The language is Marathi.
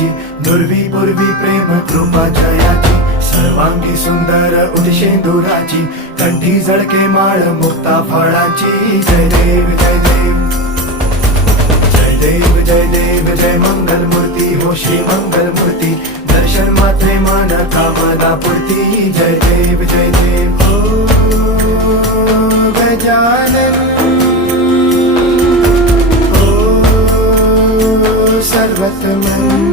जयाची, दुर्वी पूर्वी प्रेम कृपा जयाची, सर्वांगी सुंदर उदिशेंदुराची, कंठी झळके माळ मुक्ता फळाची. जय देव जय देव जय देव जय देव जय मंगल मूर्ती हो श्री मंगल मूर्ती, दर्शन मात्रे मन कामना पूर्ती. जय देव जय देव हो गजानन हो सर्वतमन.